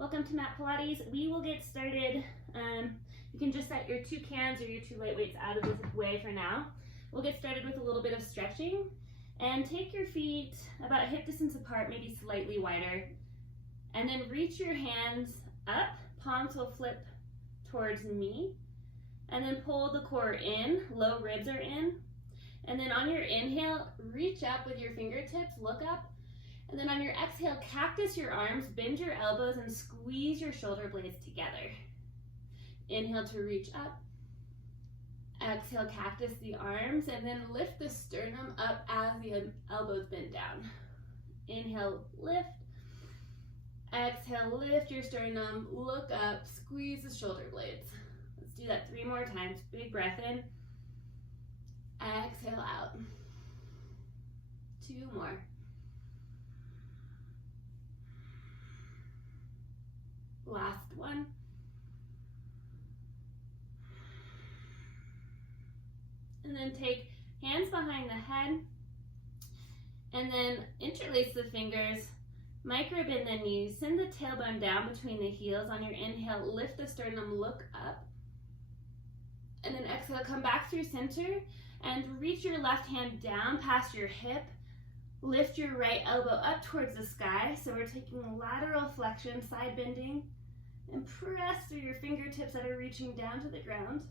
Welcome to Mat Pilates. We will get started. You can just set your 2 cans or your 2 light weights out of the way for now. We'll get started with a little bit of stretching, and take your feet about hip distance apart, maybe slightly wider, and then reach your hands up. Palms will flip towards me, and then pull the core in, low ribs are in, and then on your inhale, reach up with your fingertips, look up, and then on your exhale, cactus your arms, bend your elbows, and squeeze your shoulder blades together. Inhale to reach up. Exhale, cactus the arms, and then lift the sternum up as the elbows bend down. Inhale, lift. Exhale, lift your sternum, look up, squeeze the shoulder blades. Let's do that 3 more times. Big breath in. Exhale out. 2 more. Last one. And then take hands behind the head, and then interlace the fingers, micro bend the knees, send the tailbone down between the heels. On your inhale, lift the sternum, look up, and then exhale, come back through center, and reach your left hand down past your hip, lift your right elbow up towards the sky. So we're taking lateral flexion, side bending, and press through your fingertips that are reaching down to the ground.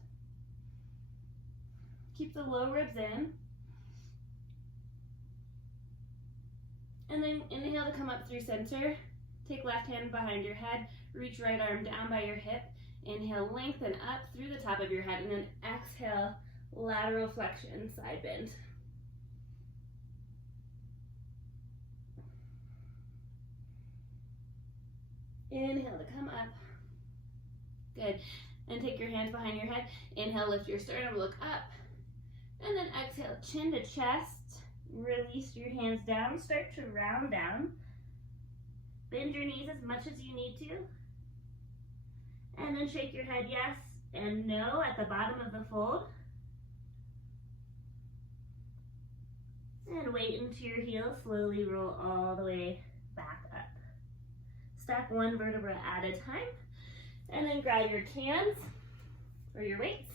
Keep the low ribs in. And then inhale to come up through center. Take left hand behind your head, reach right arm down by your hip. Inhale, lengthen up through the top of your head, and then exhale, lateral flexion, side bend. Inhale to come up. Good. And take your hands behind your head. Inhale, lift your sternum, look up. And then exhale, chin to chest. Release your hands down. Start to round down. Bend your knees as much as you need to. And then shake your head yes and no at the bottom of the fold. And weight into your heels. Slowly roll all the way back up. Stack 1 vertebra at a time. And then grab your cans or your weights.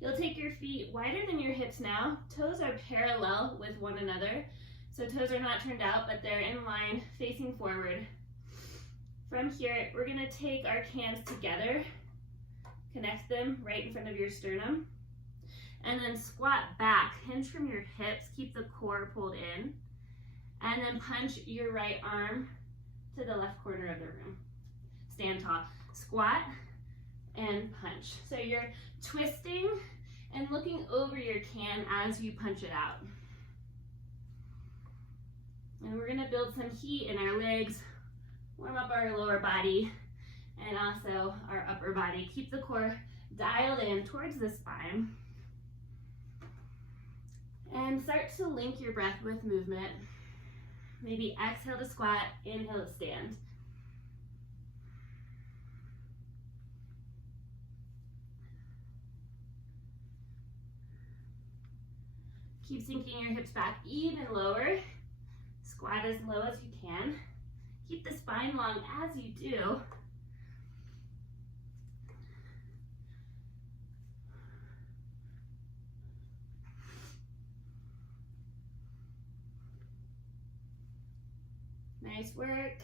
You'll take your feet wider than your hips now. Toes are parallel with one another. So toes are not turned out, but they're in line facing forward. From here, we're gonna take our cans together, connect them right in front of your sternum, and then squat back, hinge from your hips, keep the core pulled in, and then punch your right arm to the left corner of the room. Stand tall, squat, and punch. So you're twisting and looking over your can as you punch it out. And we're gonna build some heat in our legs, warm up our lower body, and also our upper body. Keep the core dialed in towards the spine. And start to link your breath with movement. Maybe exhale to squat, inhale to stand. Keep sinking your hips back even lower. Squat as low as you can. Keep the spine long as you do. Nice work.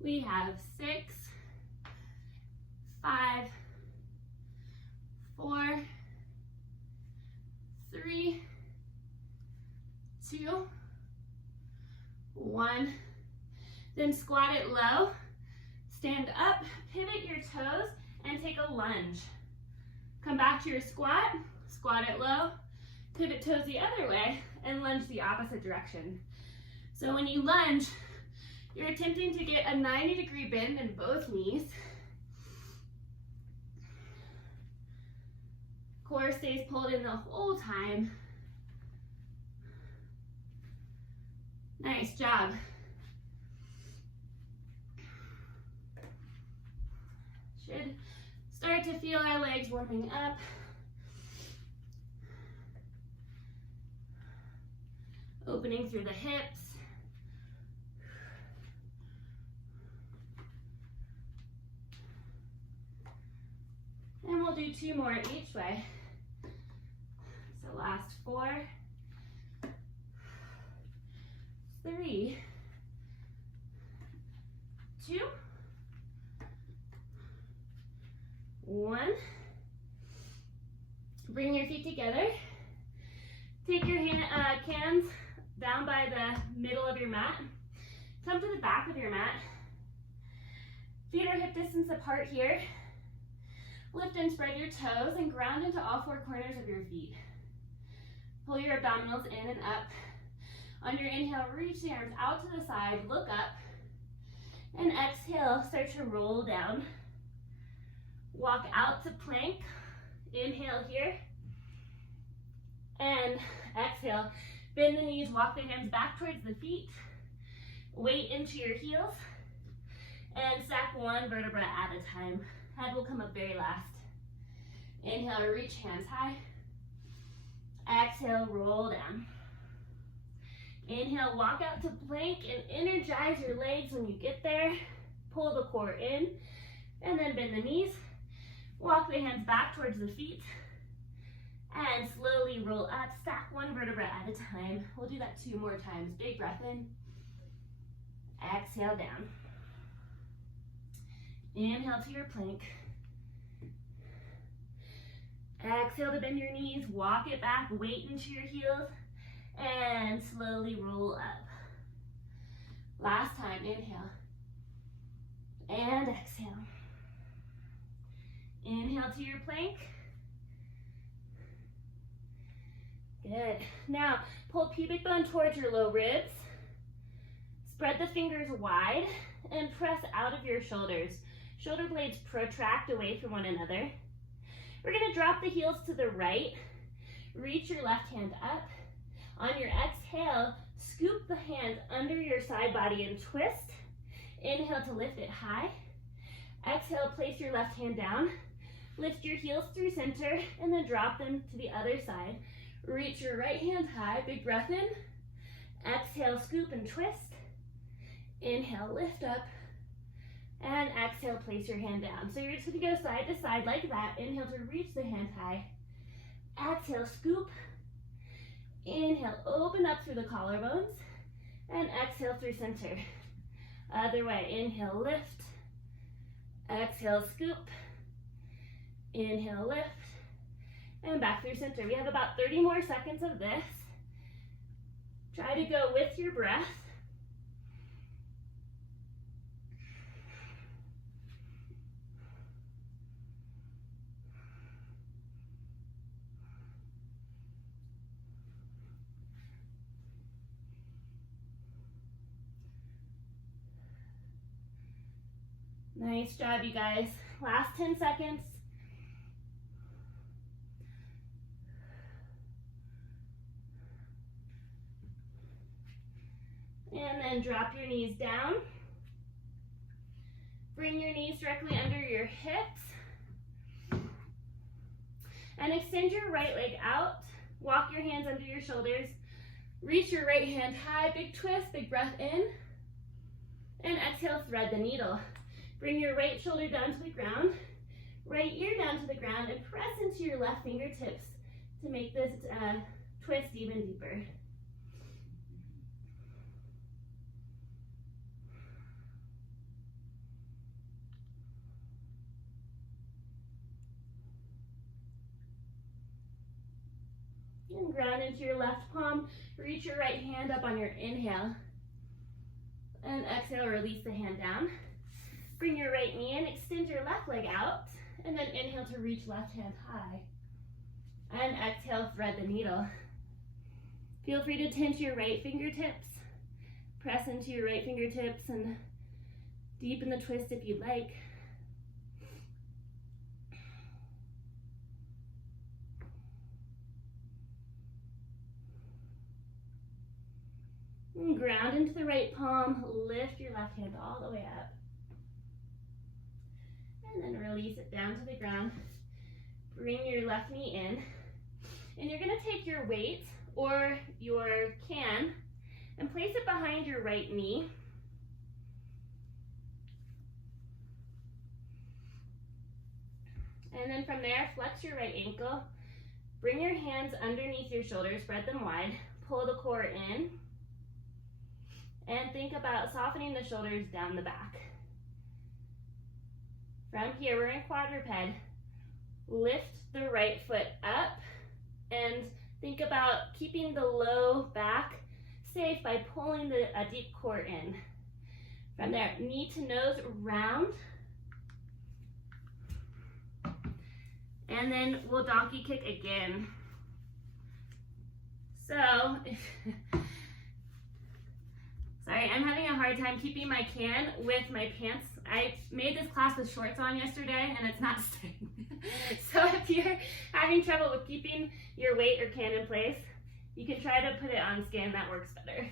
We have 6, 5, 4, 3, 2, 1. Then squat it low, stand up, pivot your toes, and take a lunge. Come back to your squat, squat it low, pivot toes the other way, and lunge the opposite direction. So when you lunge, you're attempting to get a 90-degree bend in both knees. Core stays pulled in the whole time. Nice job. Should start to feel our legs warming up. Opening through the hips. do 2 more each way. So last 4, 3, 2, 1. Bring your feet together. Take your cans down by the middle of your mat. Come to the back of your mat. Feet are hip distance apart here. Lift and spread your toes and ground into all 4 corners of your feet. Pull your abdominals in and up. On your inhale, reach the arms out to the side, look up, and exhale, start to roll down. Walk out to plank. Inhale here, and exhale. Bend the knees, walk the hands back towards the feet. Weight into your heels, and stack 1 vertebra at a time. Head will come up very last. Inhale, reach hands high. Exhale, roll down. Inhale, walk out to plank and energize your legs when you get there. Pull the core in, and then bend the knees. Walk the hands back towards the feet, and slowly roll up. Stack 1 vertebra at a time. We'll do that 2 more times. Big breath in. Exhale down. Inhale to your plank. Exhale to bend your knees, walk it back, weight into your heels, and slowly roll up. Last time, inhale, and exhale. Inhale to your plank. Good. Now, pull pubic bone towards your low ribs. Spread the fingers wide and press out of your shoulders. Shoulder blades protract away from one another. We're going to drop the heels to the right. Reach your left hand up. On your exhale, scoop the hands under your side body and twist. Inhale to lift it high. Exhale, place your left hand down. Lift your heels through center and then drop them to the other side. Reach your right hand high. Big breath in. Exhale, scoop and twist. Inhale, lift up. And exhale, place your hand down. So you're just going to go side to side like that. Inhale to reach the hand high. Exhale, scoop. Inhale, open up through the collarbones. And exhale through center. Other way. Inhale, lift. Exhale, scoop. Inhale, lift. And back through center. We have about 30 more seconds of this. Try to go with your breath. Nice job, you guys. Last 10 seconds. And then drop your knees down. Bring your knees directly under your hips. And extend your right leg out. Walk your hands under your shoulders. Reach your right hand high. Big twist, big breath in. And exhale, thread the needle. Bring your right shoulder down to the ground, right ear down to the ground, and press into your left fingertips to make this twist even deeper. And ground into your left palm. Reach your right hand up on your inhale. And exhale, release the hand down. Bring your right knee in, extend your left leg out, and then inhale to reach left hand high. And exhale, thread the needle. Feel free to tense your right fingertips. Press into your right fingertips and deepen the twist if you'd like. And ground into the right palm, lift your left hand all the way up. And then release it down to the ground. Bring your left knee in. And you're going to take your weight or your can and place it behind your right knee. And then from there, flex your right ankle. Bring your hands underneath your shoulders, spread them wide. Pull the core in. And think about softening the shoulders down the back. From here, we're in quadruped. Lift the right foot up and think about keeping the low back safe by pulling a deep core in. From there, knee to nose, round. And then we'll donkey kick again. So, sorry, I'm having a hard time keeping my can with my pants. I made this class with shorts on yesterday and it's not staying. So if you're having trouble with keeping your weight or can in place, you can try to put it on skin, that works better.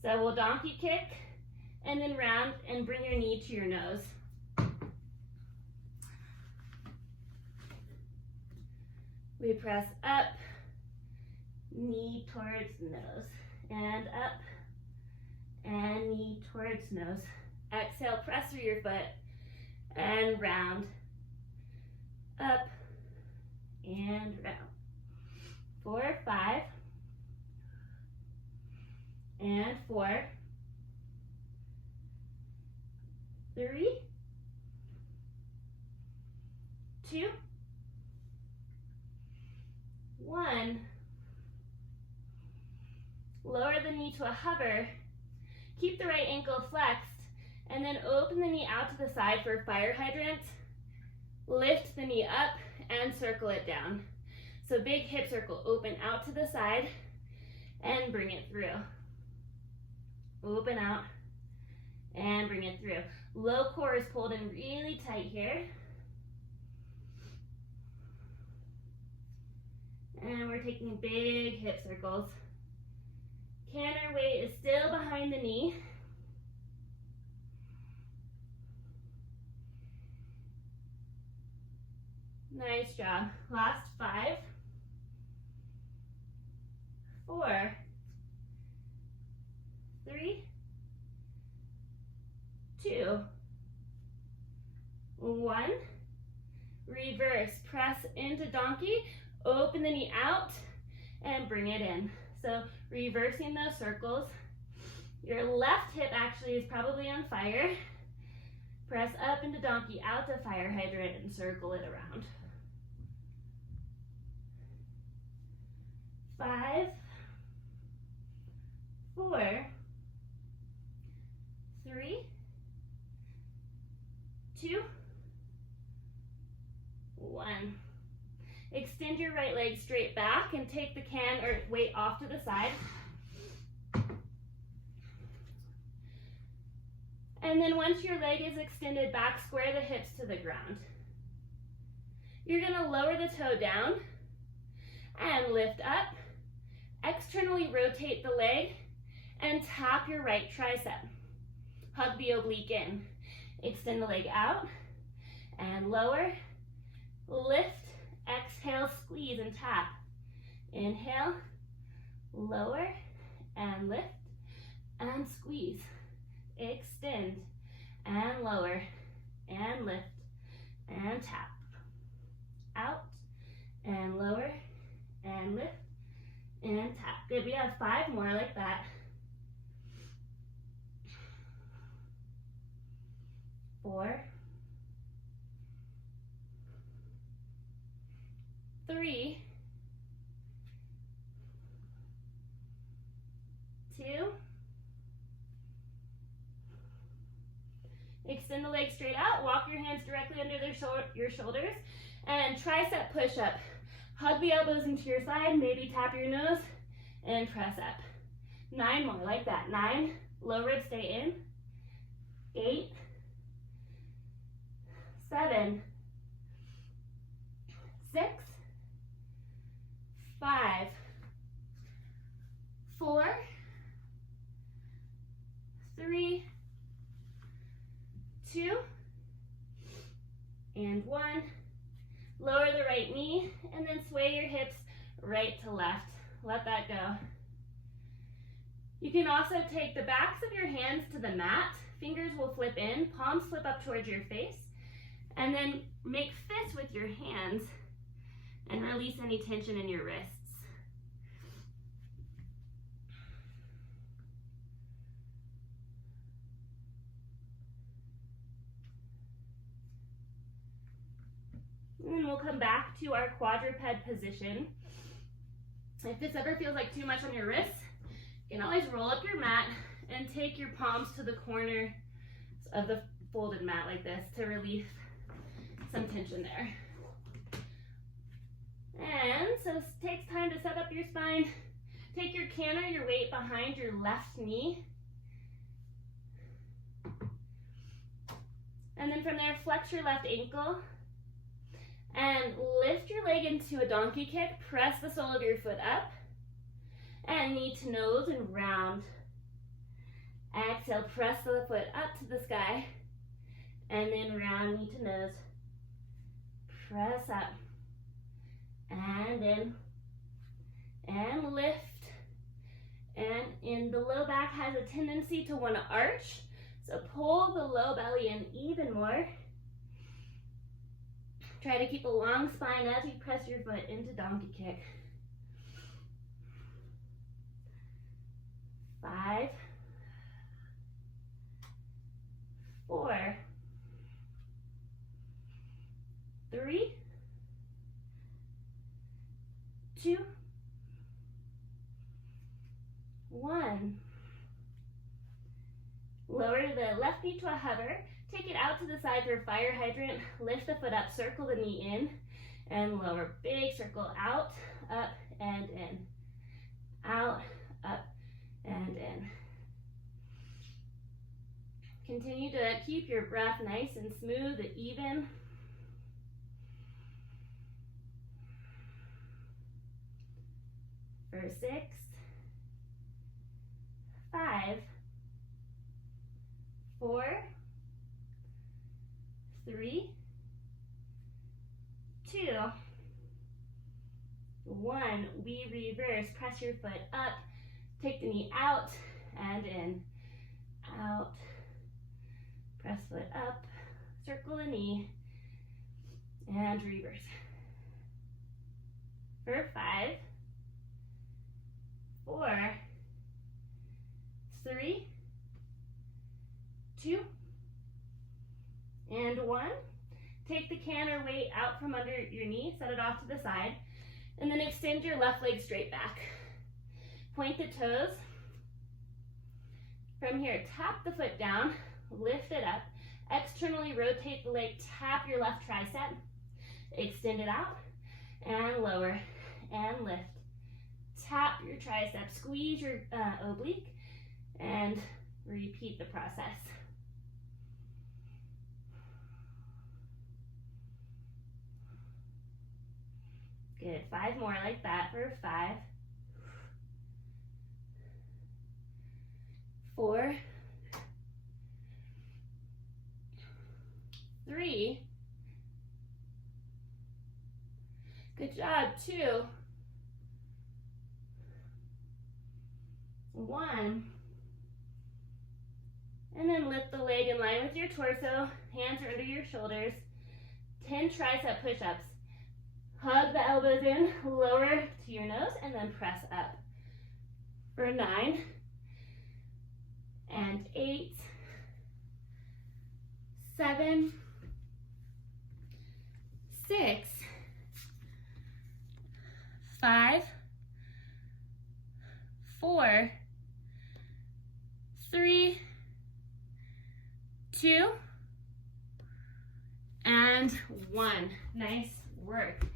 So we'll donkey kick and then round and bring your knee to your nose. We press up, knee towards nose, and up, and knee towards nose. Exhale, press through your foot, and round, up, and round. 4, 5, and 4, 3, 2, 1. Lower the knee to a hover. Keep the right ankle flexed, and then open the knee out to the side for a fire hydrant. Lift the knee up and circle it down. So big hip circle, open out to the side and bring it through. Open out and bring it through. Low core is pulled in really tight here. And we're taking big hip circles. Can or weight is still behind the knee. Nice job. Last 5, 4, 3, 2, 1. Reverse. Press into donkey. Open the knee out and bring it in. So reversing those circles. Your left hip actually is probably on fire. Press up into donkey, out to fire hydrant, and circle it around. 5, 4, 3, 2, 1. Extend your right leg straight back and take the can or weight off to the side. And then once your leg is extended back, square the hips to the ground. You're going to lower the toe down and lift up. Externally rotate the leg and tap your right tricep. Hug the oblique in. Extend the leg out and lower. Lift. Exhale, squeeze and tap. Inhale, lower and lift and squeeze. Extend and lower and lift and tap. Out and lower and lift and tap. Good, we have 5 more like that. 4, 3, 2. Extend the legs straight out. Walk your hands directly under your shoulders. And tricep push-up. Hug the elbows into your side. Maybe tap your nose and press up. 9 more like that. 9. Low ribs stay in. 8, 7, 6, 5, 4, 3, 2, and 1. Lower the right knee and then sway your hips right to left. Let that go. You can also take the backs of your hands to the mat. Fingers will flip in, palms flip up towards your face, And then make fists with your hands and release any tension in your wrists. And then we'll come back to our quadruped position. If this ever feels like too much on your wrists, you can always roll up your mat and take your palms to the corner of the folded mat like this to relieve some tension there. And so it takes time to set up your spine. Take your can or your weight behind your left knee. And then from there, flex your left ankle and lift your leg into a donkey kick. Press the sole of your foot up and knee to nose and round. Exhale, press the foot up to the sky and then round, knee to nose. Press up and in and lift. And in the low back has a tendency to want to arch, so pull the low belly in even more. Try to keep a long spine as you press your foot into donkey kick. 5, 4, 3, 2, 1. Lower the left knee to a hover. Take it out to the side for a fire hydrant. Lift the foot up, circle the knee in, and lower. Big circle out, up, and in. Out, up, and in. Continue to keep your breath nice and smooth and even. For 6, 5, 4, 3, 2, 1. We reverse. Press your foot up. Take the knee out and in. Out. Press foot up. Circle the knee. And reverse. For 5, 4, 3, 2, and 1. Take the can or weight out from under your knee, set it off to the side, and then extend your left leg straight back. Point the toes. From here, tap the foot down, lift it up, externally rotate the leg, tap your left tricep, extend it out, and lower, and lift. Tap your tricep, squeeze your oblique, and repeat the process. Good. 5 more like that for 5, 4, 3. Good job. 2, 1. And then lift the leg in line with your torso. Hands are under your shoulders. 10 tricep push-ups. Hug the elbows in, lower to your nose, and then press up. For 9, and 8, 7, 6, 5, 4, 3, 2, and 1. Nice work.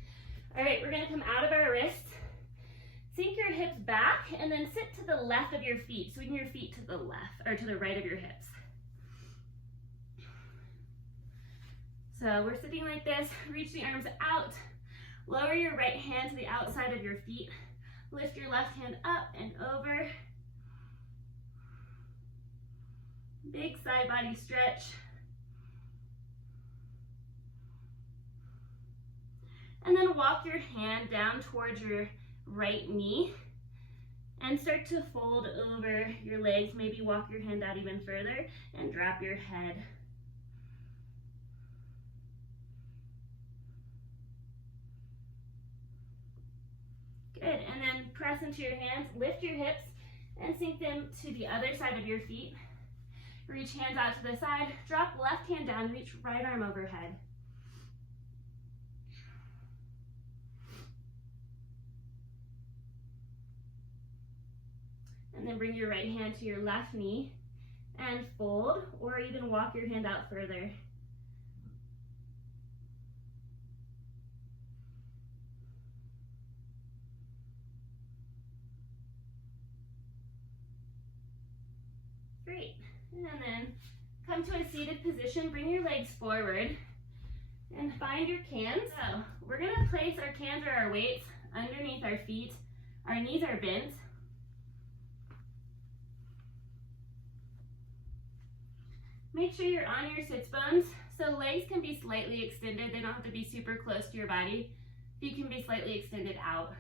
All right, we're gonna come out of our wrists, sink your hips back, and then sit to the left of your feet. Swing your feet to the left, or to the right of your hips. So we're sitting like this, reach the arms out, lower your right hand to the outside of your feet, lift your left hand up and over. Big side body stretch. And then walk your hand down towards your right knee and start to fold over your legs. Maybe walk your hand out even further and drop your head. press into your hands, lift your hips, and sink them to the other side of your feet. Reach hands out to the side, drop left hand down, reach right arm overhead. And then bring your right hand to your left knee and fold, or even walk your hand out further. Great. And then come to a seated position, bring your legs forward and find your cans. So we're gonna place our cans or our weights underneath our feet. Our knees are bent. Make sure you're on your sits bones, so legs can be slightly extended. They don't have to be super close to your body. Feet can be slightly extended out.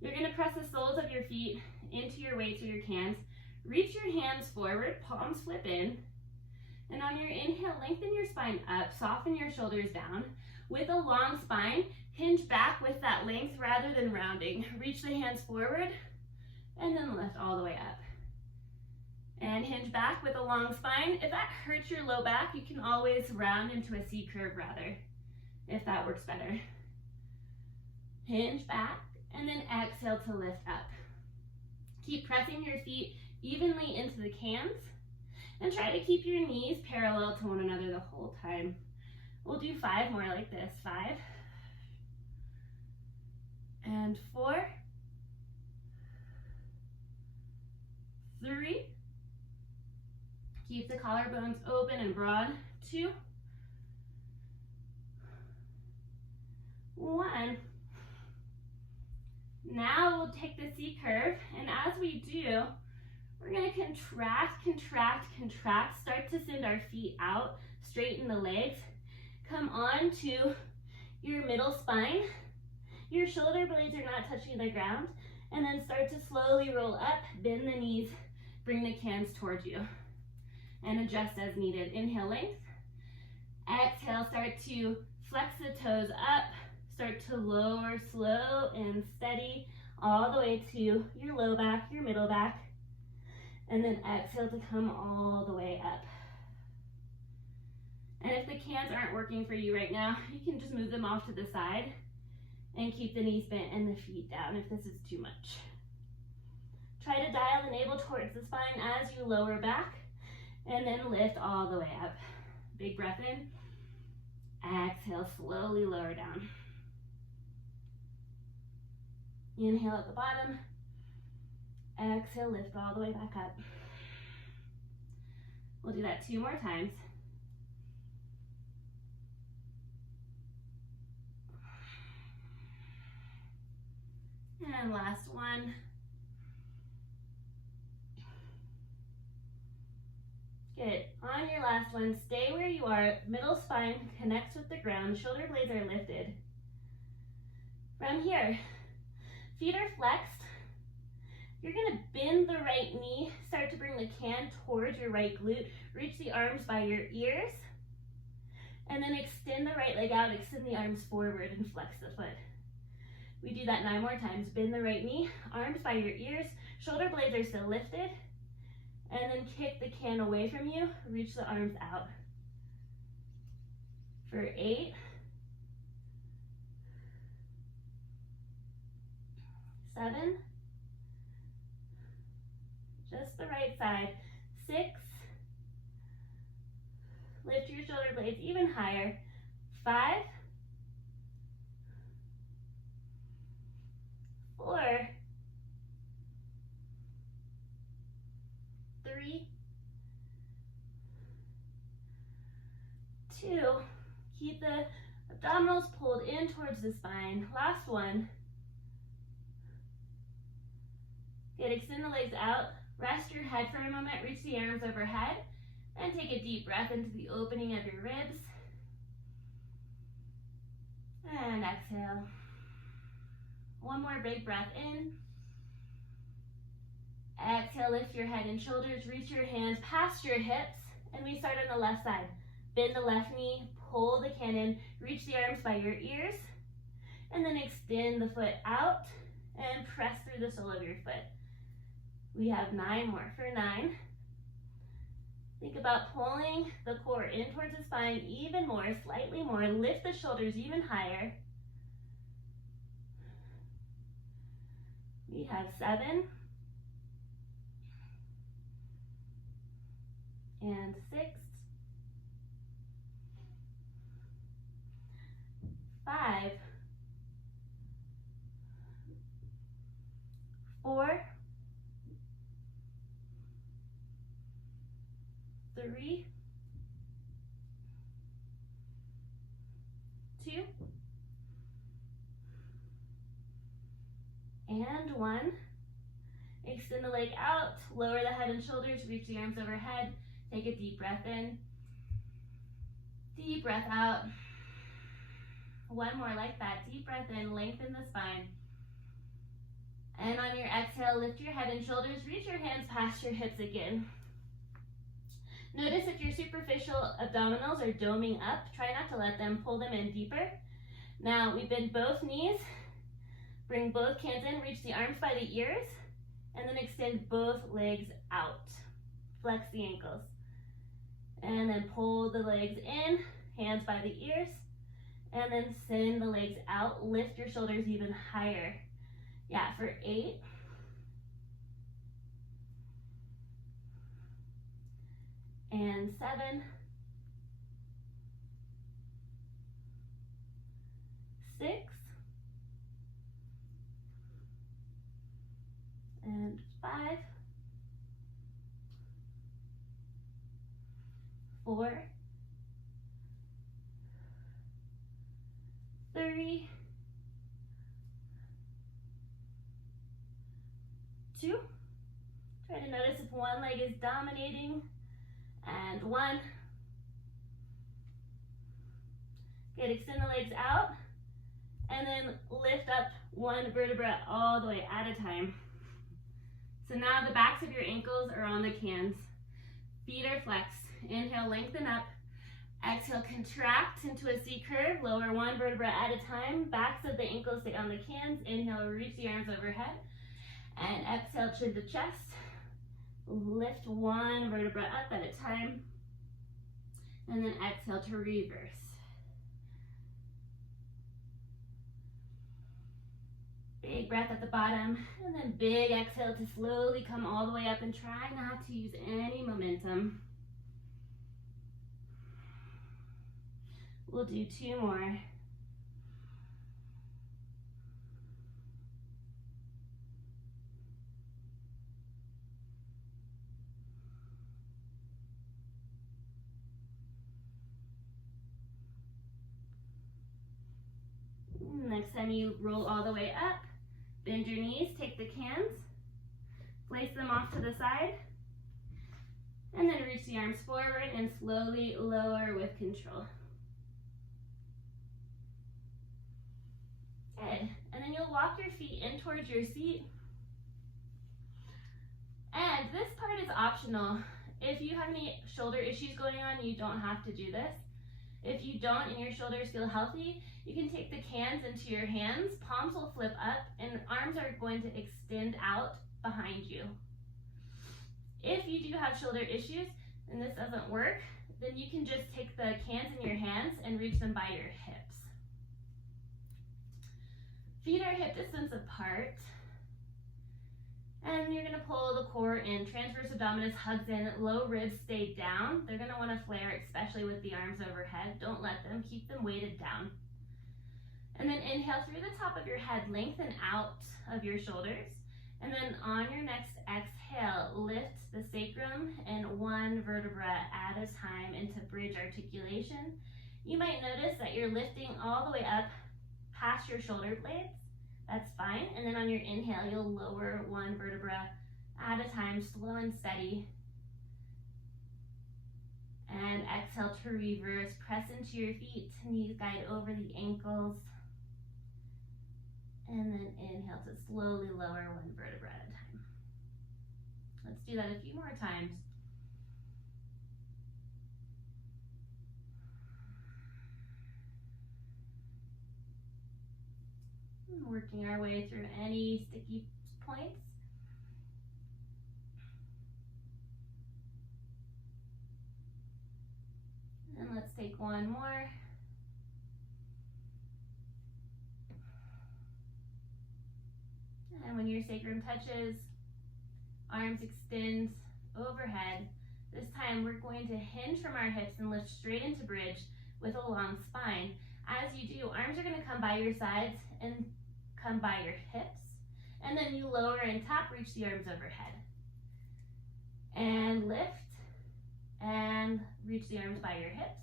You're going to press the soles of your feet into your weights or your cans. Reach your hands forward, palms flip in. And on your inhale, lengthen your spine up, soften your shoulders down. With a long spine, hinge back with that length rather than rounding. Reach the hands forward and then lift all the way up. And hinge back with a long spine. If that hurts your low back, you can always round into a C curve rather, if that works better. Hinge back and then exhale to lift up. Keep pressing your feet evenly into the cans and try to keep your knees parallel to one another the whole time. We'll do 5 more like this. 5 and 4, 3, keep the collarbones open and broad. 2, 1. Now we'll take the C curve, and as we do, we're going to contract, contract, contract. Start to send our feet out, straighten the legs. Come on to your middle spine. Your shoulder blades are not touching the ground. And then start to slowly roll up, bend the knees, bring the cans towards you. And adjust as needed. Inhale, length. Exhale, start to flex the toes up. Start to lower, slow and steady, all the way to your low back, your middle back. And then exhale to come all the way up. And if the cans aren't working for you right now, you can just move them off to the side and keep the knees bent and the feet down if this is too much. Try to dial the navel towards the spine as you lower back and then lift all the way up. Big breath in. Exhale, slowly lower down. Inhale at the bottom. Exhale, lift all the way back up. We'll do that 2 more times. And last one. Good. On your last one, stay where you are. Middle spine connects with the ground. Shoulder blades are lifted. From here, feet are flexed. You're going to bend the right knee. Start to bring the can towards your right glute. Reach the arms by your ears. And then extend the right leg out. Extend the arms forward and flex the foot. We do that 9 more times. Bend the right knee. Arms by your ears. Shoulder blades are still lifted. And then kick the can away from you. Reach the arms out. For 8. 7. Just the right side. 6. Lift your shoulder blades even higher. 5. 4. 3. 2. Keep the abdominals pulled in towards the spine. Last one. Good, extend the legs out. Rest your head for a moment. Reach the arms overhead. And take a deep breath into the opening of your ribs. And exhale. One more big breath in. Exhale, lift your head and shoulders. Reach your hands past your hips. And we start on the left side. Bend the left knee. Pull the can in. Reach the arms by your ears. And then extend the foot out. and press through the sole of your foot. We have 9 more. For 9, think about pulling the core in towards the spine even more, slightly more. Lift the shoulders even higher. We have 7 and 6, 5, 4, 3, 2, and 1. Extend the leg out, lower the head and shoulders, reach the arms overhead. Take a deep breath in, deep breath out. One more like that, deep breath in, lengthen the spine. And on your exhale, lift your head and shoulders, reach your hands past your hips again. Notice if your superficial abdominals are doming up, try not to let them, pull them in deeper. Now we bend both knees, bring both cans in, reach the arms by the ears, and then extend both legs out. Flex the ankles. And then pull the legs in, hands by the ears, and then send the legs out. Lift your shoulders even higher. Yeah, for 8. And 7. 6. And 5. 4. 3. 2. Try to notice if one leg is dominating. And 1. Good, extend the legs out. And then lift up one vertebra all the way at a time. So now the backs of your ankles are on the cans. Feet are flexed. Inhale, lengthen up. Exhale, contract into a C curve. Lower one vertebra at a time. Backs of the ankles stay on the cans. Inhale, reach the arms overhead. And exhale, chin to chest. Lift one vertebra up at a time. And then exhale to reverse. Big breath at the bottom, and then big exhale to slowly come all the way up, and try not to use any momentum. We'll do 2 more. Next time you roll all the way up, bend your knees, take the cans, place them off to the side, and then reach the arms forward and slowly lower with control. Good. And then you'll walk your feet in towards your seat. And this part is optional. If you have any shoulder issues going on, you don't have to do this. If you don't and your shoulders feel healthy, you can take the cans into your hands, palms will flip up, and arms are going to extend out behind you. If you do have shoulder issues and this doesn't work, then you can just take the cans in your hands and reach them by your hips. Feet are hip distance apart. And you're gonna pull the core in, transverse abdominis hugs in, low ribs stay down. They're gonna wanna flare, especially with the arms overhead. Don't let them, keep them weighted down. And then inhale through the top of your head, lengthen out of your shoulders. And then on your next exhale, lift the sacrum and one vertebra at a time into bridge articulation. You might notice that you're lifting all the way up past your shoulder blades. That's fine. And then on your inhale, you'll lower one vertebra at a time, slow and steady. And exhale to reverse. Press into your feet, knees guide over the ankles. And then inhale to slowly lower one vertebra at a time. Let's do that a few more times. And working our way through any sticky points. And let's take one more. And when your sacrum touches, arms extend overhead. This time we're going to hinge from our hips and lift straight into bridge with a long spine. As you do, arms are going to come by your sides and come by your hips. And then you lower and tap, reach the arms overhead. And lift and reach the arms by your hips.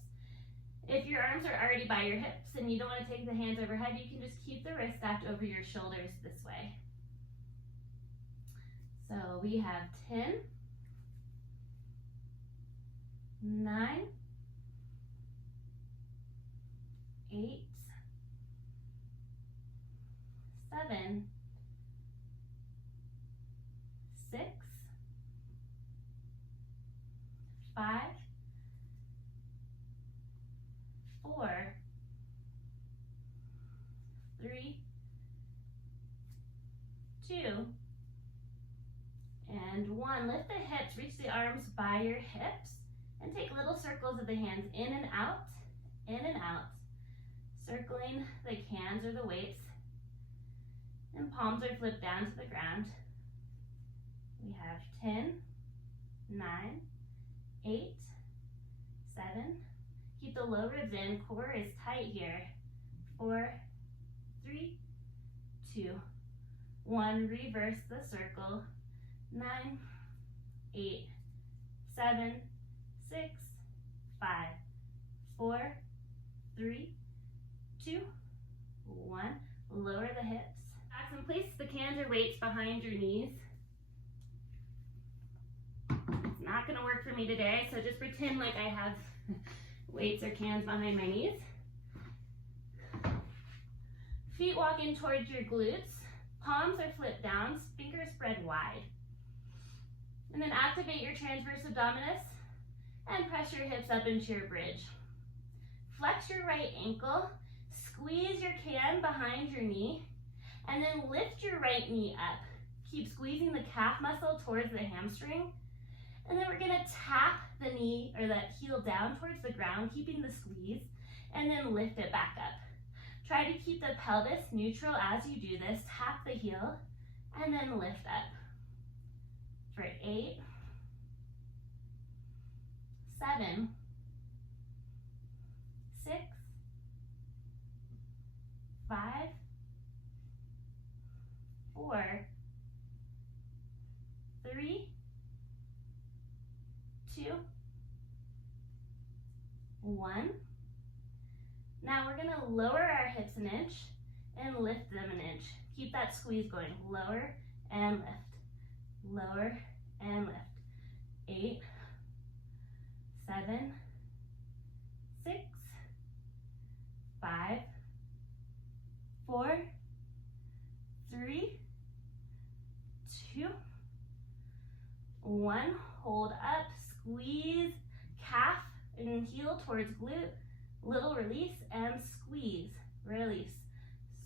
If your arms are already by your hips and you don't want to take the hands overhead, you can just keep the wrist stacked over your shoulders this way. So we have 10, 9, 8, 7, 6, 5, 4, 3, 2, and 1. Lift the hips, reach the arms by your hips, and take little circles of the hands in and out, circling the cans or the weights, and palms are flipped down to the ground. We have 10, 9, 8, 7. Keep the low ribs in, core is tight here. 4, 3, 2, 1. Reverse the circle. 9, 8, 7, 6, 5, 4, 3, 2, 1. Lower the hips. Back and place the cans or weights behind your knees. It's not going to work for me today, so just pretend like I have weights or cans behind my knees. Feet walk in towards your glutes. Palms are flipped down, fingers spread wide. And then activate your transverse abdominis and press your hips up into your bridge. Flex your right ankle, squeeze your can behind your knee, and then lift your right knee up. Keep squeezing the calf muscle towards the hamstring. And then we're gonna tap the knee or that heel down towards the ground, keeping the squeeze, and then lift it back up. Try to keep the pelvis neutral as you do this. Tap the heel and then lift up. For 8, 7, 6, 5, 4, 3, 2, 1. Now we're going to lower our hips an inch and lift them an inch. Keep that squeeze going. Lower and lift. Lower and lift. 8, 7, 6, 5, 4, 3, 2, 1. Hold up, squeeze calf and heel towards glute. Little release and squeeze, release,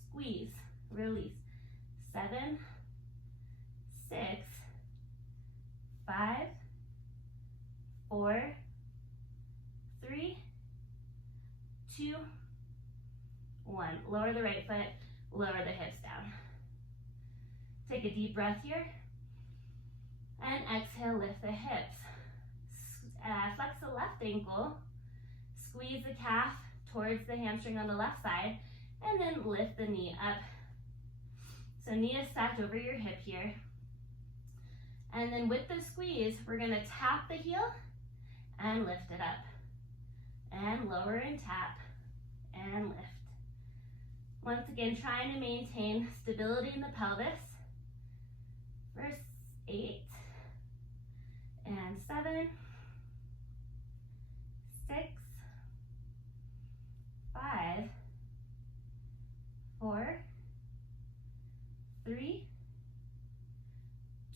squeeze, release. 7, 6, 5, 4, 3, 2, 1. Lower the right foot, lower the hips down. Take a deep breath here. And exhale, lift the hips. Flex the left ankle. Squeeze the calf towards the hamstring on the left side. And then lift the knee up. So knee is stacked over your hip here. And then with the squeeze, we're going to tap the heel and lift it up. And lower and tap and lift. Once again, trying to maintain stability in the pelvis. Verse 8 and 7, 6, 5, 4, 3,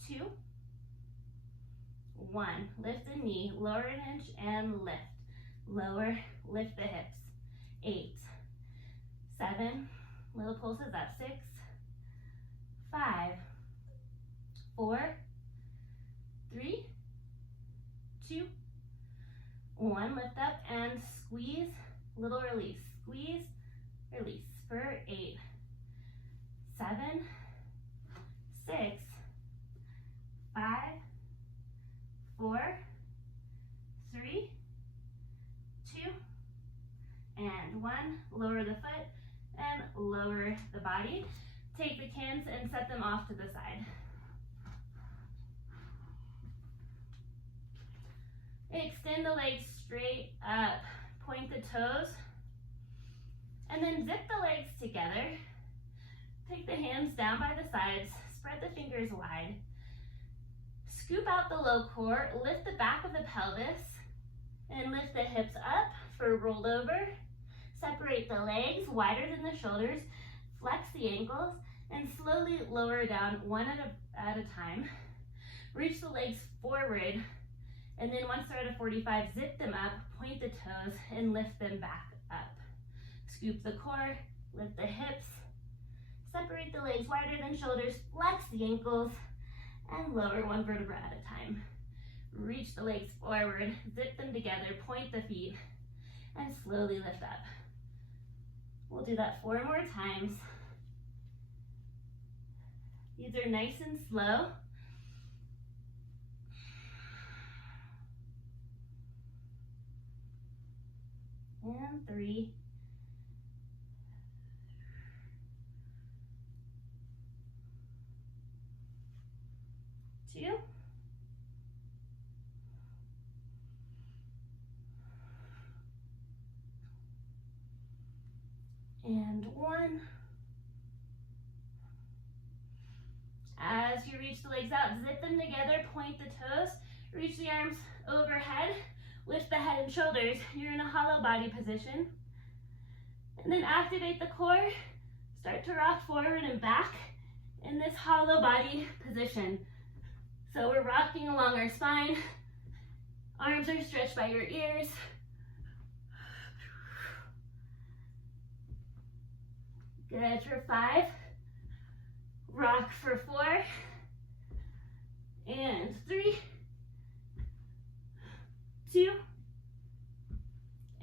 2, 1. Lift the knee, lower an inch and lift. Lower, lift the hips. 8, 7, little pulses up. 6, 5, 4, 3, 2, 1. Lift up and squeeze, little release. Squeeze, release for 8, 7, 6, 5, 4, 3, 2, and 1. Lower the foot and lower the body. Take the cans and set them off to the side. Extend the legs straight up. Point the toes. And then zip the legs together. Take the hands down by the sides. Spread the fingers wide. Scoop out the low core. Lift the back of the pelvis. And lift the hips up for rolled over. Separate the legs wider than the shoulders. Flex the ankles. And slowly lower down one at a time. Reach the legs forward. And then once they're at a 45, zip them up, point the toes, and lift them back up. Scoop the core, lift the hips, separate the legs wider than shoulders, flex the ankles, and lower one vertebra at a time. Reach the legs forward, zip them together, point the feet, and slowly lift up. We'll do that 4 more times. These are nice and slow. And 3, 2, and 1. As you reach the legs out, zip them together, point the toes, reach the arms overhead, lift the head and shoulders. You're in a hollow body position. And then activate the core. Start to rock forward and back in this hollow body position. So we're rocking along our spine. Arms are stretched by your ears. Good for 5. Rock for 4. And 3. 2.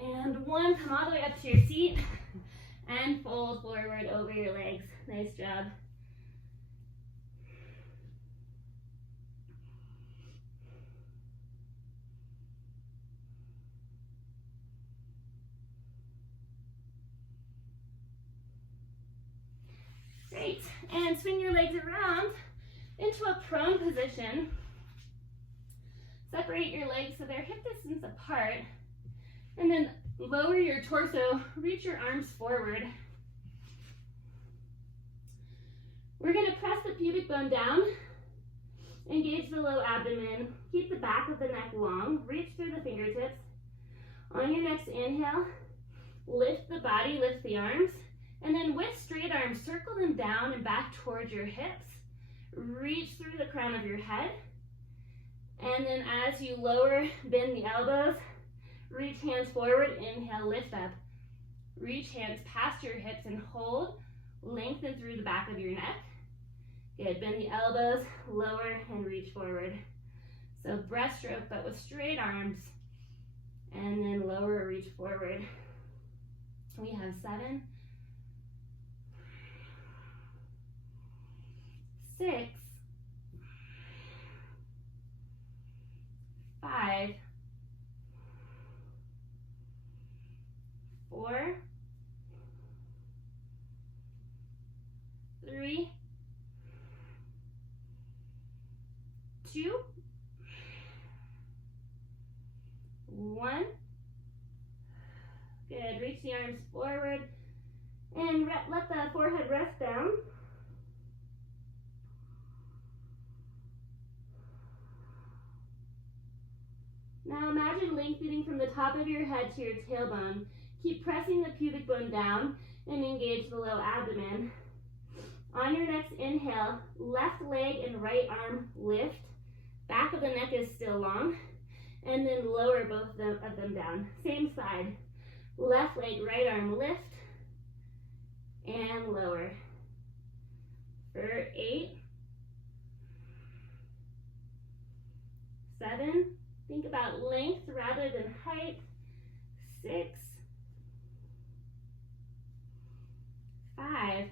And 1. Come all the way up to your seat. And fold forward over your legs. Nice job. Great. And swing your legs around into a prone position. Separate your legs so they're hip distance apart. And then lower your torso, reach your arms forward. We're going to press the pubic bone down, engage the low abdomen, keep the back of the neck long, reach through the fingertips. On your next inhale, lift the body, lift the arms, and then with straight arms, circle them down and back towards your hips. Reach through the crown of your head. And then as you lower, bend the elbows, reach hands forward, inhale, lift up. Reach hands past your hips and hold, lengthen through the back of your neck. Good, bend the elbows, lower and reach forward. So breaststroke, but with straight arms. And then lower, reach forward. We have 7, 6, 5, 4, 3, 2, 1. Good. Reach the arms forward and let the forehead rest down. Now imagine lengthening from the top of your head to your tailbone. Keep pressing the pubic bone down and engage the low abdomen. On your next inhale, left leg and right arm lift. Back of the neck is still long. And then lower both of them down. Same side. Left leg, right arm lift. And lower. For 8, 7, think about length rather than height. 6, 5,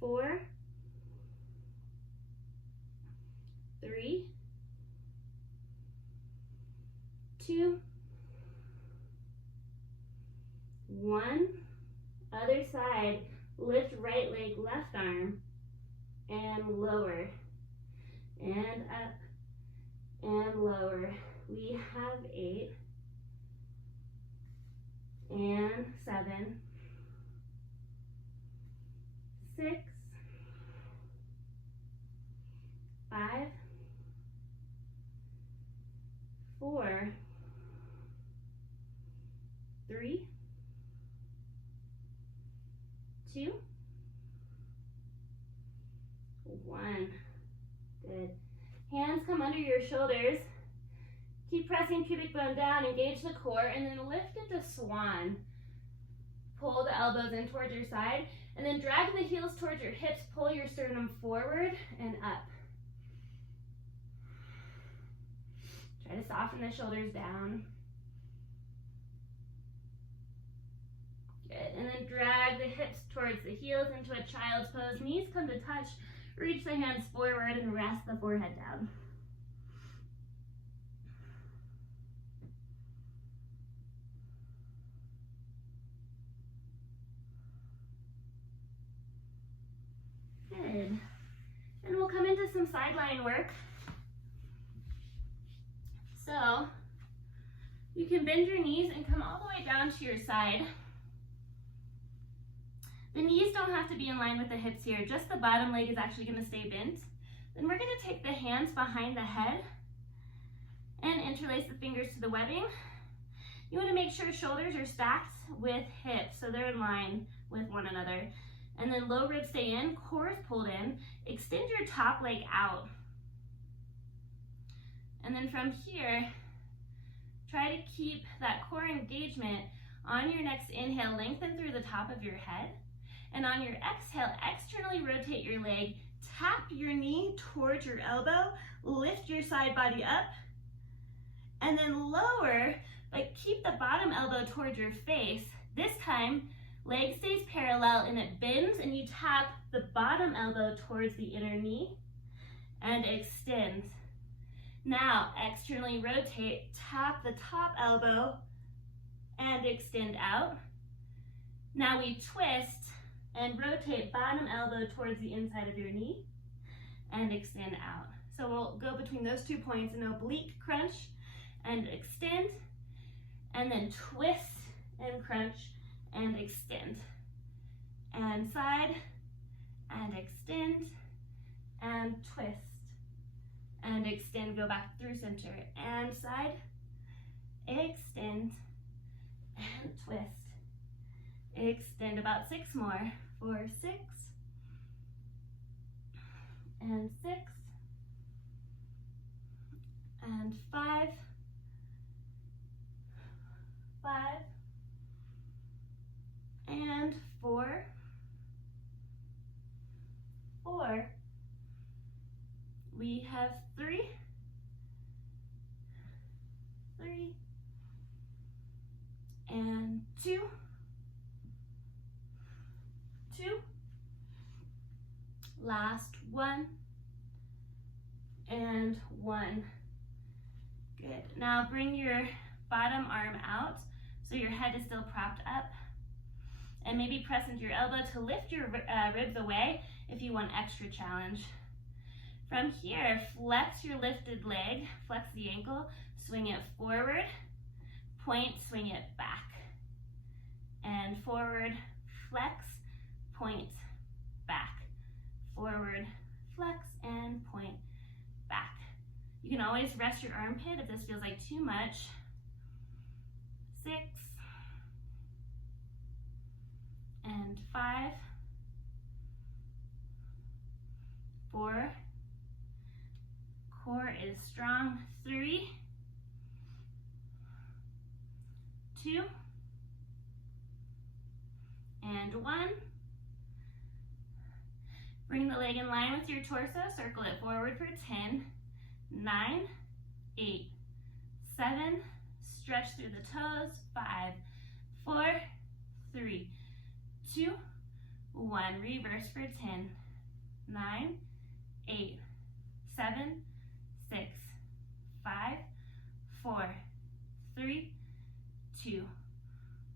4, 3, 2, 1. Other side, lift right leg, left arm, and lower, and up, and lower. We have 8, and 7, 6, 5, 4, 3, 2, 1. Good. Hands come under your shoulders. Keep pressing pubic bone down, engage the core, and then lift it to swan. Pull the elbows in towards your side, and then drag the heels towards your hips, pull your sternum forward and up. Try to soften the shoulders down. Good, and then drag the hips towards the heels into a child's pose. Knees come to touch, reach the hands forward and rest the forehead down. Good. And we'll come into some sideline work. So you can bend your knees and come all the way down to your side. The knees don't have to be in line with the hips here, just the bottom leg is actually going to stay bent. Then we're going to take the hands behind the head and interlace the fingers to the webbing. You want to make sure shoulders are stacked with hips, so they're in line with one another. And then low ribs stay in, core is pulled in. Extend your top leg out. And then from here, try to keep that core engagement. On your next inhale, lengthen through the top of your head. And on your exhale, externally rotate your leg, tap your knee towards your elbow, lift your side body up, and then lower, but keep the bottom elbow towards your face. This time, leg stays parallel and it bends, and you tap the bottom elbow towards the inner knee and extend. Now, externally rotate, tap the top elbow and extend out. Now we twist and rotate bottom elbow towards the inside of your knee and extend out. So we'll go between those 2 points, an oblique crunch and extend, and then twist and crunch and extend. And side and extend and twist and extend, go back through center and side, extend and twist. Extend about 6 more. 4, 6, and 6, and 5, 5, and 4, 4. We have 3, 3, and 2, 2, last 1, and 1. Good. Now bring your bottom arm out so your head is still propped up, and maybe press into your elbow to lift your ribs away if you want extra challenge. From here, flex your lifted leg, flex the ankle, swing it forward, point, swing it back, and forward, flex, point, back, forward, flex, and point, back. You can always rest your armpit if this feels like too much. 6, and 5, 4, core is strong, 3, 2, and 1. Bring the leg in line with your torso, circle it forward for 10, 9, 8, 7, stretch through the toes, 5, 4, 3, 2, 1, reverse for 10, 9, 8, 7, 6, 5, 4, 3, 2,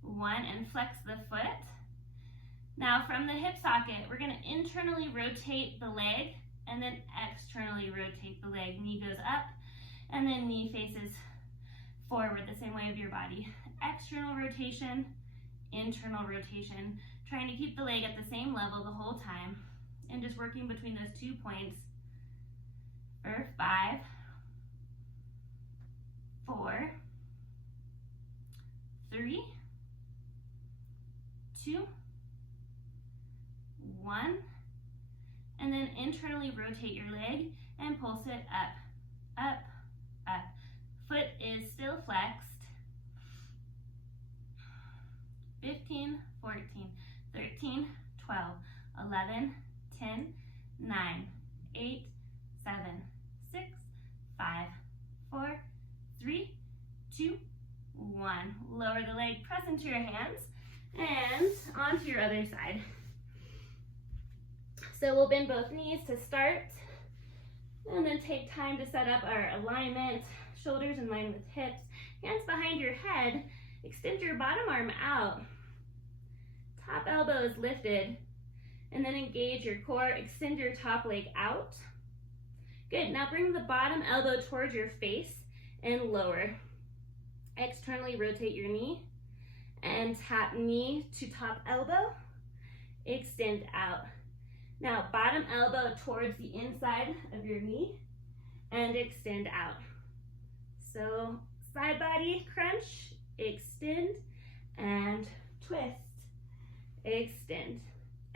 1, and flex the foot. Now from the hip socket, we're going to internally rotate the leg and then externally rotate the leg. Knee goes up and then knee faces forward the same way of your body. External rotation, internal rotation, trying to keep the leg at the same level the whole time and just working between those 2 points for 5, 4, 3, 2, 1, and then internally rotate your leg and pulse it up, up, up. Foot is still flexed. 15, 14, 13, 12, 11, 10, 9, 8, 7, 6, 5, 4, 3, 2, 1. Lower the leg, press into your hands, and onto your other side. So we'll bend both knees to start, and then take time to set up our alignment, shoulders in line with hips, hands behind your head, extend your bottom arm out, top elbow is lifted, and then engage your core, extend your top leg out. Good, now bring the bottom elbow towards your face and lower. Externally rotate your knee and tap knee to top elbow, extend out. Now bottom elbow towards the inside of your knee and extend out. So side body crunch, extend and twist, extend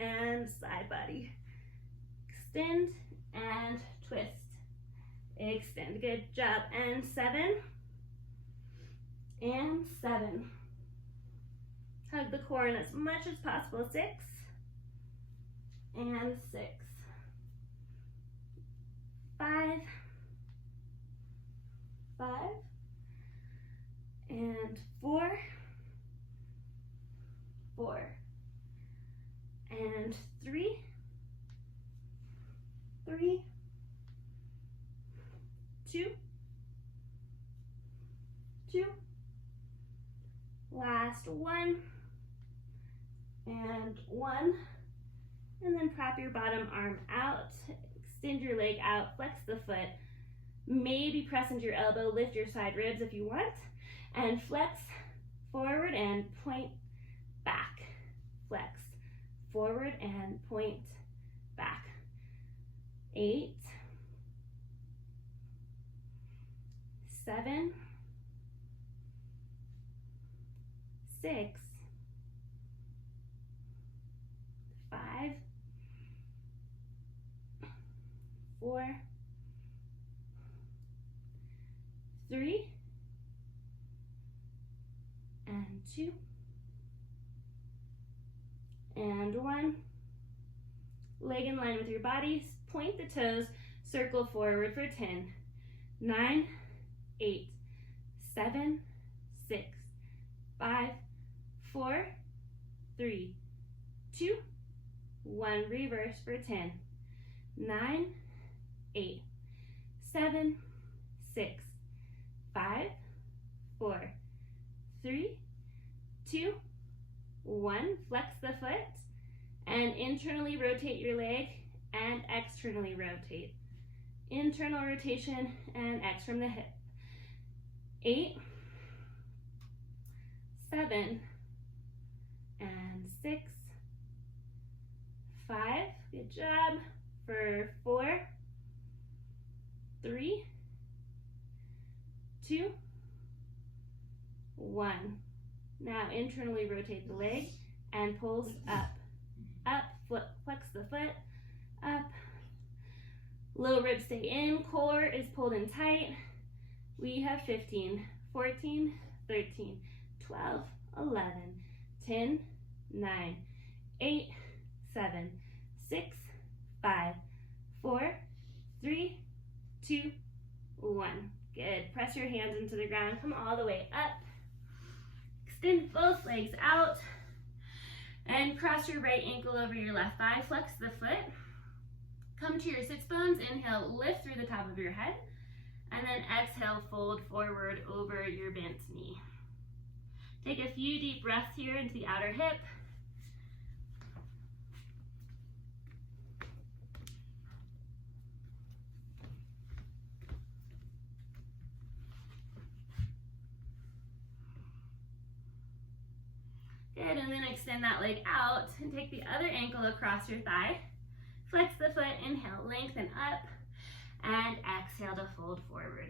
and side body, extend and twist, extend. Good job. And 7 and 7. Hug the core in as much as possible. 6 and 6, 5, 5, and 4, 4, and 3, 3, 2, 2, last 1, and 1. And then prop your bottom arm out, extend your leg out, flex the foot, maybe press into your elbow, lift your side ribs if you want, and flex forward and point back. Flex forward and point back. 8, 7, 6, 5, 4, 3, and 2, and 1. Leg in line with your body, point the toes, circle forward for 10, 9, 8, 7, 6, 5, 4, 3, 2, 1, reverse for 10, 9, 8, 7, 6, 5, 4, 3, 2, 1, flex the foot, and internally rotate your leg, and externally rotate. Internal rotation, and X from the hip. 8, 7, and 6, 5, good job, for 4, 3, 2, 1. Now internally rotate the leg and pulse up, up, flex the foot, up. Low ribs stay in, core is pulled in tight. We have 15, 14, 13, 12, 11, 10, 9, 8, 7, 6, 5, 4, 3, 2, 1. Good. Press your hands into the ground. Come all the way up. Extend both legs out. And cross your right ankle over your left thigh. Flex the foot. Come to your sits bones. Inhale, lift through the top of your head. And then exhale, fold forward over your bent knee. Take a few deep breaths here into the outer hip. Good, and then extend that leg out and take the other ankle across your thigh. Flex the foot, inhale, lengthen up, and exhale to fold forward.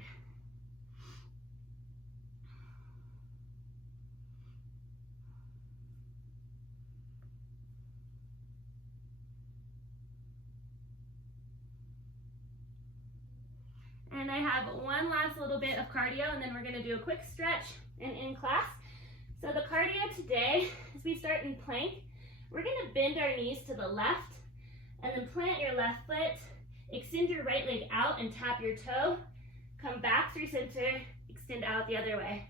And I have one last little bit of cardio, and then we're going to do a quick stretch and in class. So the cardio today, as we start in plank, we're going to bend our knees to the left, and then plant your left foot, extend your right leg out and tap your toe, come back through center, extend out the other way.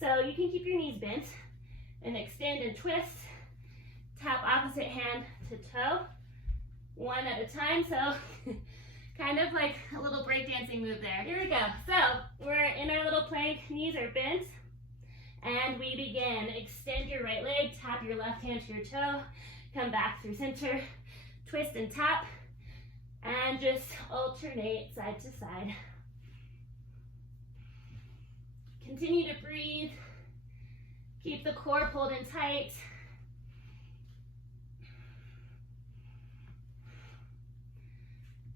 So you can keep your knees bent and extend and twist, tap opposite hand to toe, one at a time. So kind of like a little breakdancing move there. Here we go. So we're in our little plank, knees are bent, and we begin. Extend your right leg, tap your left hand to your toe, come back through center, twist and tap, and just alternate side to side. Continue to breathe. Keep the core pulled in tight.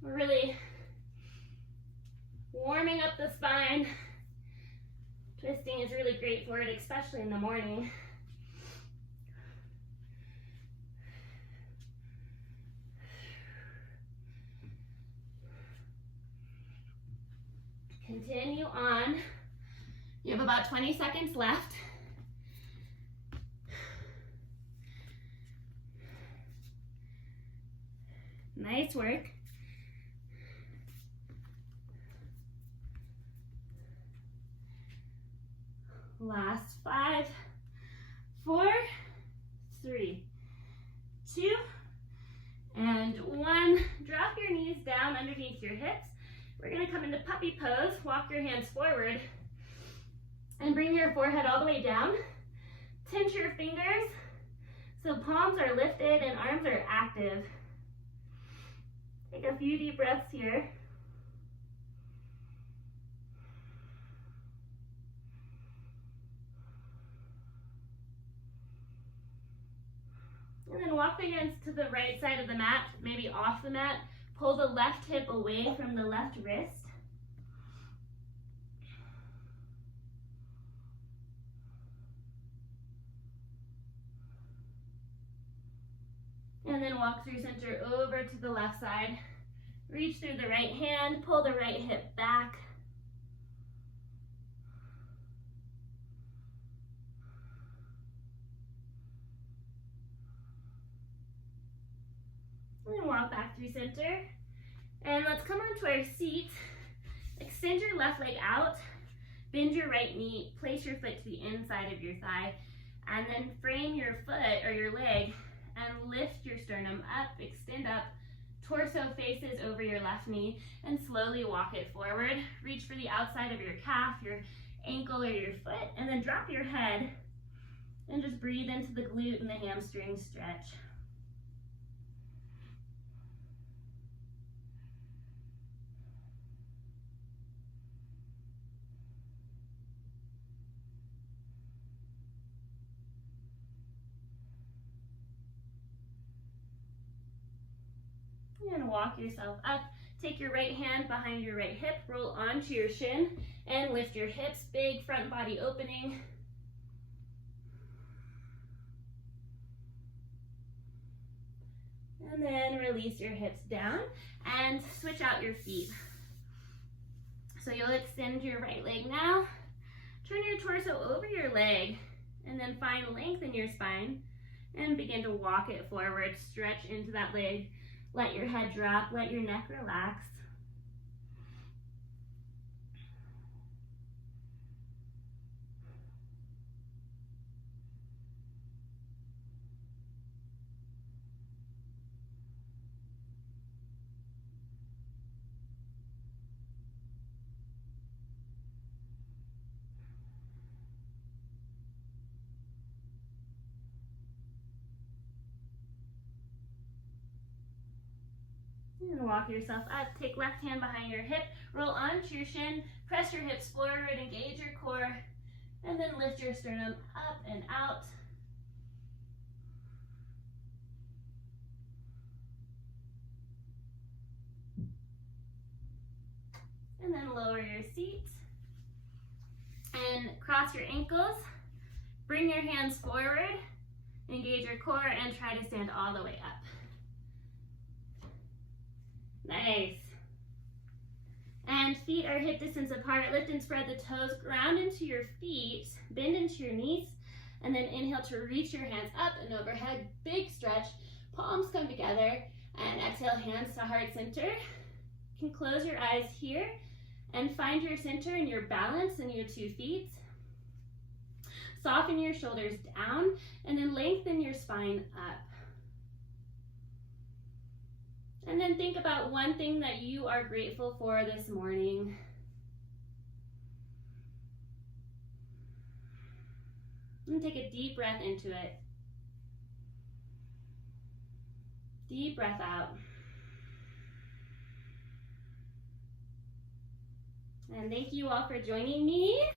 We're really warming up the spine. Twisting is really great for it, especially in the morning. Continue on. You have about 20 seconds left. Nice work. Last 5, 4, 3, 2, and 1. Drop your knees down underneath your hips. We're going to come into puppy pose. Walk your hands forward and bring your forehead all the way down. Tense your fingers so palms are lifted and arms are active. Take a few deep breaths here. And then walk the hands to the right side of the mat, maybe off the mat. Pull the left hip away from the left wrist. And then walk through center over to the left side. Reach through the right hand, pull the right hip back. And then walk back through center. And let's come onto our seat. Extend your left leg out. Bend your right knee. Place your foot to the inside of your thigh. And then frame your foot or your leg and lift your sternum up, extend up. Torso faces over your left knee and slowly walk it forward. Reach for the outside of your calf, your ankle, or your foot, and then drop your head and just breathe into the glute and the hamstring stretch. And walk yourself up. Take your right hand behind your right hip, roll onto your shin, and lift your hips. Big front body opening. And then release your hips down and switch out your feet. So you'll extend your right leg now. Turn your torso over your leg and then find length in your spine and begin to walk it forward. Stretch into that leg. Let your head drop, let your neck relax. And walk yourself up. Take left hand behind your hip, roll onto your shin, press your hips forward, engage your core, and then lift your sternum up and out. And then lower your seat and cross your ankles. Bring your hands forward, engage your core, and try to stand all the way up. Nice. And feet are hip distance apart. Lift and spread the toes, ground into your feet, bend into your knees, and then inhale to reach your hands up and overhead. Big stretch, palms come together, and exhale, hands to heart center. You can close your eyes here and find your center and your balance in your 2 feet. Soften your shoulders down, and then lengthen your spine up. And then think about one thing that you are grateful for this morning. And take a deep breath into it. Deep breath out. And thank you all for joining me.